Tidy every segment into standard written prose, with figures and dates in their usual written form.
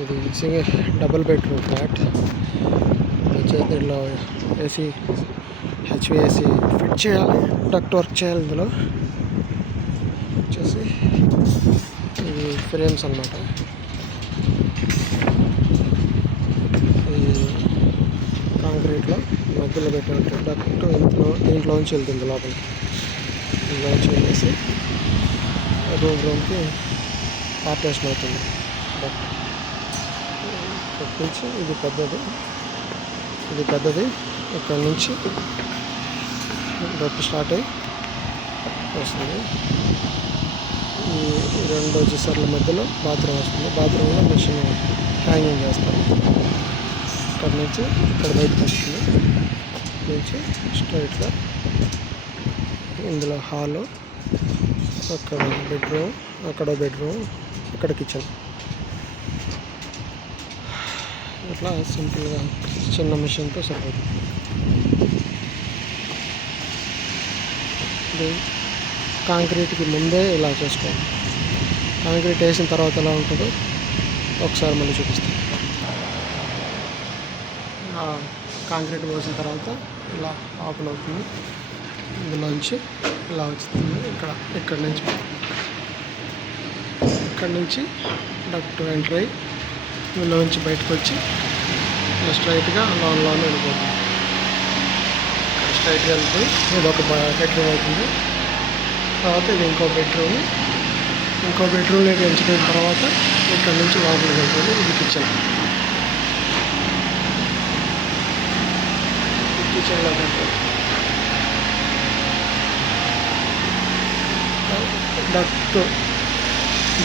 ఇది double bedroom flat. దీంట్లో AC HVAC fit చేయాలి, డక్ట్ వర్క్ చేయాలి. ఇందులో వచ్చేసి ఇవి ఫ్రేమ్స్ అన్నమాట. ఈ కాంక్రీట్లో మధ్యలో పెట్టినట్టు డక్ట్ దీంట్లోంచి వెళ్తుంది లోపలికి. దీంట్లోంచి వెళ్ళేసి రూమ్కి పార్టేషన్ అవుతుంది డక్ట్. నుంచి ఇది పెద్దది. ఇక్కడ నుంచి డక్ట్ స్టార్ట్ అయ్యి వస్తుంది. ఈ రెండు జిసర్ల మధ్యలో బాత్రూమ్ వస్తుంది. బాత్రూంలో మిషన్ హ్యాంగింగ్ చేస్తారు. ఇక్కడ నుంచి ఇక్కడ బయటకు వస్తుంది. నుంచి స్ట్రైట్గా ఇందులో హాలు, అక్కడ బెడ్రూమ్, అక్కడ బెడ్రూమ్, అక్కడ కిచెన్. ఇట్లా సింపుల్గా చిన్న మిషన్తో సరిపోతుంది. ఇది కాంక్రీట్కి ముందే ఇలా చేసుకోవాలి. కాంక్రీట్ వేసిన తర్వాత ఎలా ఉంటుందో ఒకసారి మళ్ళీ చూపిస్తాను. కాంక్రీట్ పోసిన తర్వాత ఇలా ఓపెన్ అవుతుంది. ఇందులోంచి ఇలా వస్తుంది. ఇక్కడ నుంచి డక్ట్ ఎంటర్ అయ్యి ఇందులోంచి బయటకు వచ్చి స్ట్రైట్గా లోన్లో వెళ్ళిపోతుంది. స్ట్రైట్గా వెళ్ళిపోయి ఇది ఒక బెడ్రూమ్ అవుతుంది. తర్వాత ఇది ఇంకో బెడ్రూమ్లోకి ఎంచుకున్న తర్వాత ఇక్కడ నుంచి లోపలికి వెళ్తుంది. ఇది కిచెన్లో డక్ట్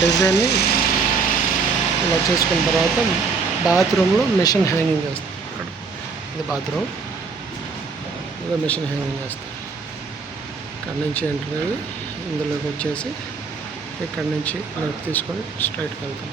డిజైన్ని ఇలా చేసుకున్న తర్వాత బాత్రూంలో మిషన్ హ్యాంగింగ్ చేస్తాం. ఇది బాత్రూమ్, ఇదో మిషన్ హ్యాంగింగ్ చేస్తాం. ఇక్కడ నుంచి ఎంటర్ అయ్యి ఇందులోకి వచ్చేసి ఇక్కడ నుంచి లెఫ్ట్ తీసుకొని స్ట్రైట్కి వెళ్తాం.